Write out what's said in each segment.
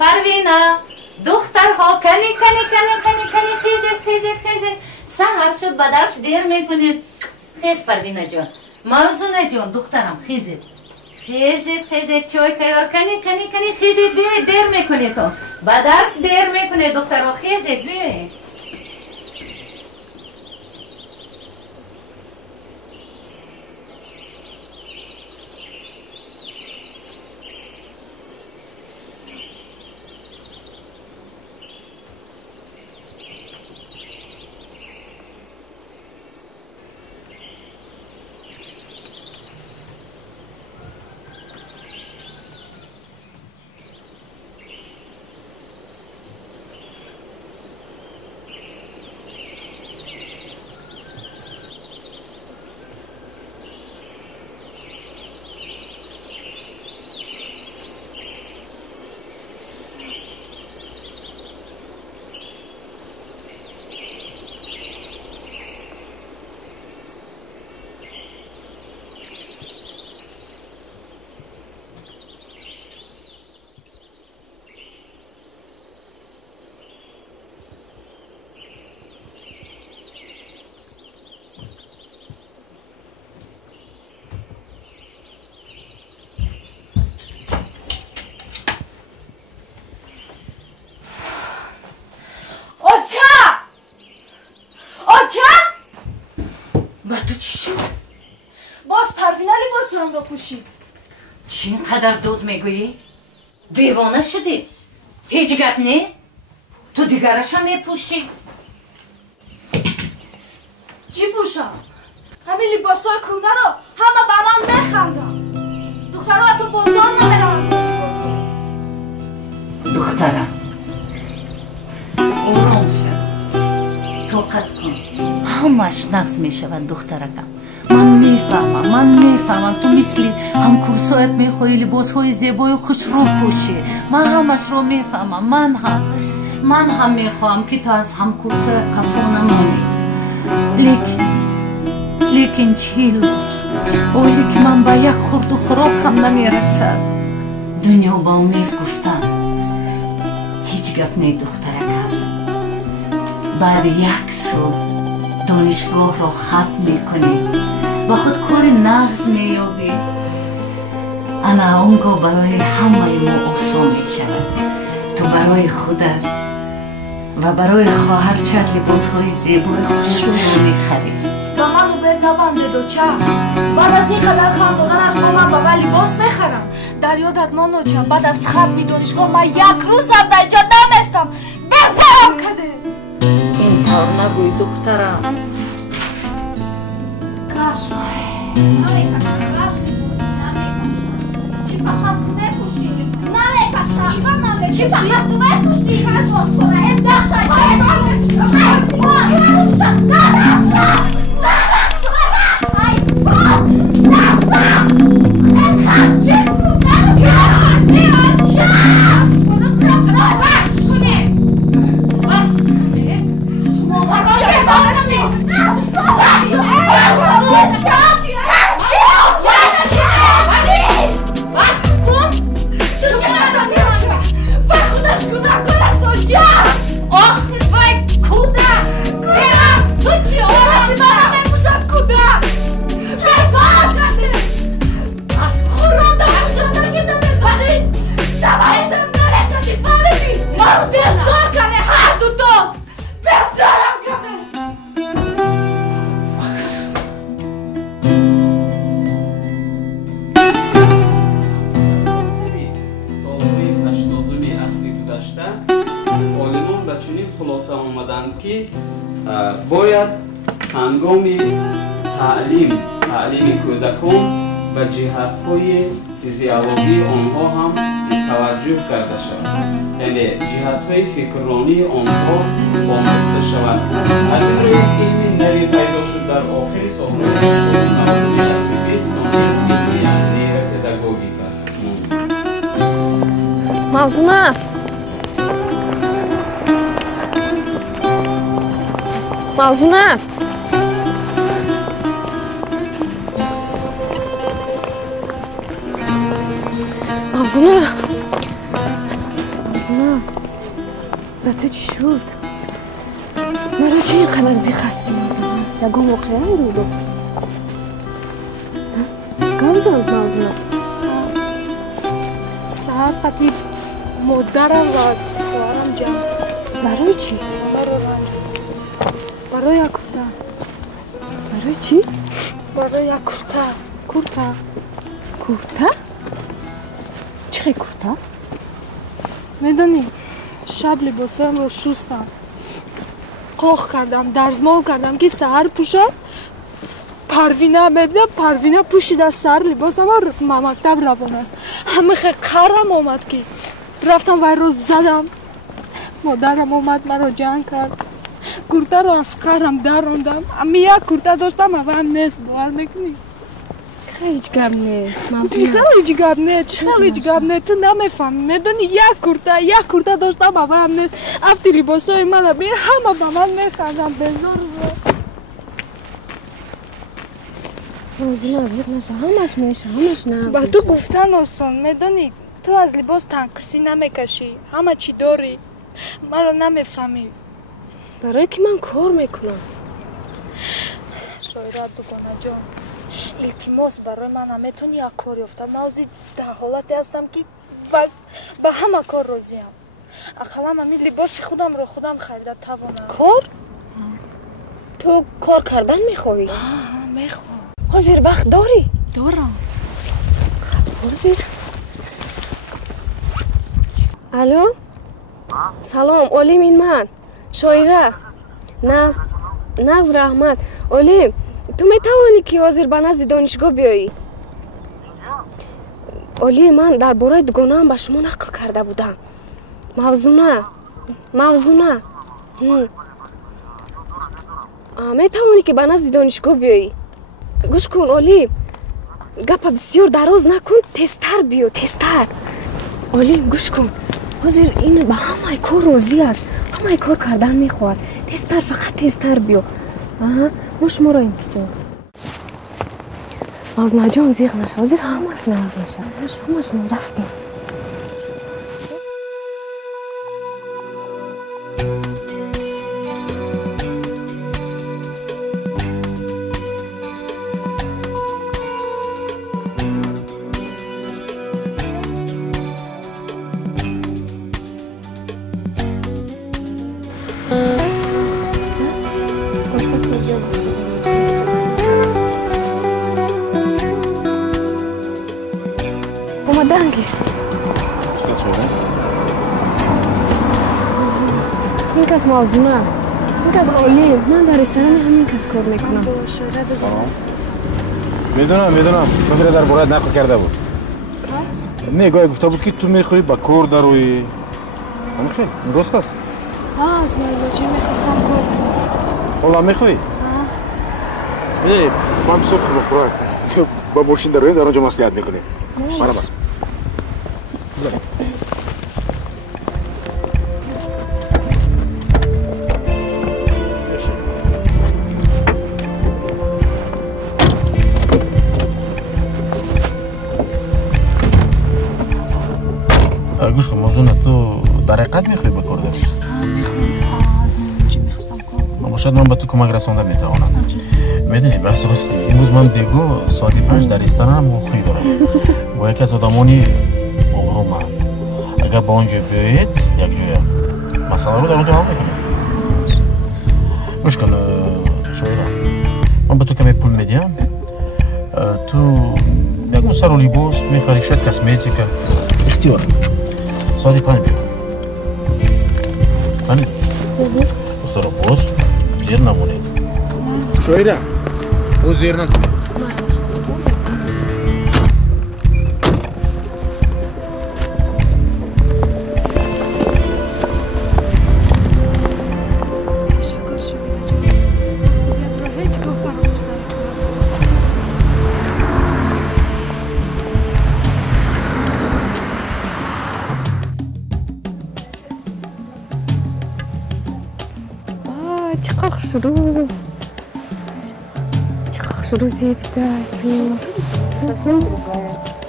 پروینا دخترها کنی خیزید سهر شد به درس دیر میکنید. خیز پروینا جان موضوع جان دخترم خیزید چای تیار کنی خیزید بیاید دیر میکنید تو به درس دیر میکنید دخترها خیزید بیاید. چی اینقدر دود میگویی؟ دیوانه شدی؟ هیچ گپ نه؟ تو دیگرش هم میپوشی؟ چی پوشم؟ همین لباسای کونه رو همه به من میخندن. دخترها تو بازار نمیرن. دخترم آرام شد، طاقت کن، همش نقص میشود دخترکم. من میفهمم تو مثل هم کورسایت میخوایی لباس های زیبای خوش رو پوشی. من همش رو میفهمم. من هم میخواهم که تو از هم کورسایت قفا نمانی. لیکن چیلو اولی که من با یک خورد و خوراک هم نمیرسد. دنیا با امید گفتن هیچ گپ نی دخترکم. بعد یک سال دانشگاه را ختم میکنی و خود کار نغز میابی. انا اونگاه برای همه ما آسان میشود. تو برای خودت و برای خواهرچت لباس های زیبای خوش رو میخری. با منو بد نبنده دوچه. بعد از این قدر خواهم دادن از من با لباس میخرم. در یادت ما نوچه بعد از ختم دانشگاه من یک روز هم در اینجا نمیستم. بزرم کده. این طور نگوی دخترم. کاش لباس چی فقط تو بپوشی؟ نمیپشم. چی من نمیپشی؟ چی فقط تو بپوشی؟ کاش آسونه داشت باید هنگام تعلیم کودکان و جهت‌های فیزیولوژی آنها هم توجه کرده شود. یعنی جهت‌های فکرانی آنها آموخته شود. از این روی علم نوی پیدا شد در آخر سال‌های 90 اصلی است نام نیروپداگوژیک. مظلومه مظلومه مظلومه با تو چی شد؟ مرا چه اینقدر زیخ هستی موضوعا؟ یکم واقعا رو دو گام زند موضوعا سهر قطی مادرم و خواهرم جمع برای چی؟ برای یک کرتا برای چی؟ برای یک کرتا کرتا؟ چه کرتا؟ میدونی شب لباسم رو شستم قاق کردم درزمال کردم که سهر پوشم پروینه میبینم پروینه پوشیده سر لباسم و مکتب روان است همه خیلی قرم آمد که رفتم وی رو زدم مادرم آمد مرا جنگ کرد کرتا رو از قرم دراندم اما یک کرتا داشتم اما هم نیست باور میکنی هیچ گم نیست هیچ گم نیست تو نمیفهمی میدونی یک کرتا داشتم اما هم نیست افتی لباسای من بیر همه با من میخندم بزار موضوع نازد نشه همش میشه همش نازد با تو گفتن آسان میدونی تو از لباس تنقصی نمیکشی همه چی داری مرا نمیفهمی برای که من کار میکنم شایرات دوگانه جان التماس برای من میتونی یک کار یافتم موضوع در حالتی هستم که با همه کار راضیم اقلا همین لباس خودم رو خودم خریده توانم کار؟ تو کار کردن میخواهی؟ میخوام حاضر وقت داری؟ دارم حاضر الو سلام اولیم این من شایره ناز رحمت اولیم تو میتوانی که حاضر به نزد دانشگاه بیایی اولی من در باره دوگانه‌ام به شما نقل کرده بودم موضوع میتوانی که به نزد دانشگاه بیایی گوش کن اولی گپ بسیار دراز نکن تستر بیو تستر اولی گوش کن حاضر این به همه کار راضی است همه کار کردن میخواد تستر فقط تستر بیو مش مرا انتظار نازنه جان زیغ نشه حاضر همش ناز میشه همش رفتیم این کس موضوع نه این کس اولی من در رستوران همین کس کار میکنم میدونم شما در باره نقل کرده بود نه گاهی گفته بود که تو میخوایی با کار دروی همین خیلی درست است از مایلوچی میخواستم کار کنم حالا میخوایی؟ میدونی من بسیار خوراک با ماشین دروی در آنجا مصلحت میکنیم برابر بزنیم گوش کن موضوع تو در حقیقت میخوایی بکار داری؟ میخوام از مایلوچی میخواستم کار کنم باشد من به تو کمک رسانده میتوانم میدونی بحث راستی امروز من دیگو ساعت 5 در رستورانم خوی دارم با یکی از آدمانی اغرومم اگر با اونجا بیایید یک جویا مسئله رو در اونجا حل میکنیم گوش کن شایره من به تو کمی پول میدیم تو یک سر و لباس میخری شاید کسمتیکا اختیار ساعت 5 بیا همین دختر باز دیر نمونید شایره باز دیر نکنید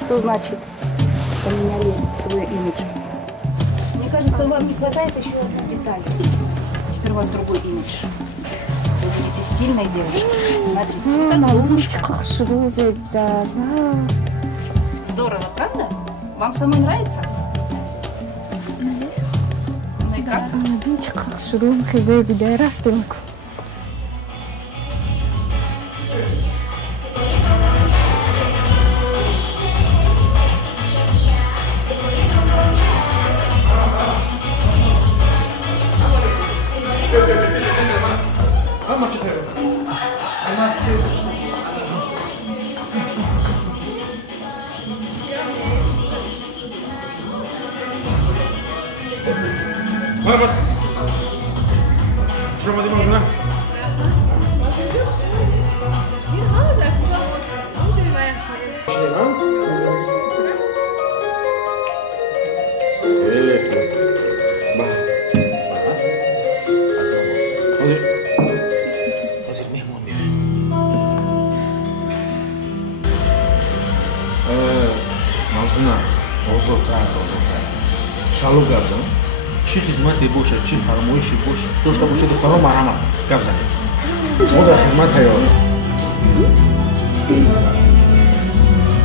Что значит поменяли свой имидж? кажется, вам не хватает еще одной детали. Теперь у вас другой имидж. Вы будете стильной девушкой. Смотрите, как золушка. Здорово, правда? Вам самой нравится? Ну и как? شو ما دي موجودة؟ شالو گردم چی خدمتی باشه چی فرمایشی باشه داشته باشه دخترها مرحمت گپ زنید ما در خدمت تیاریم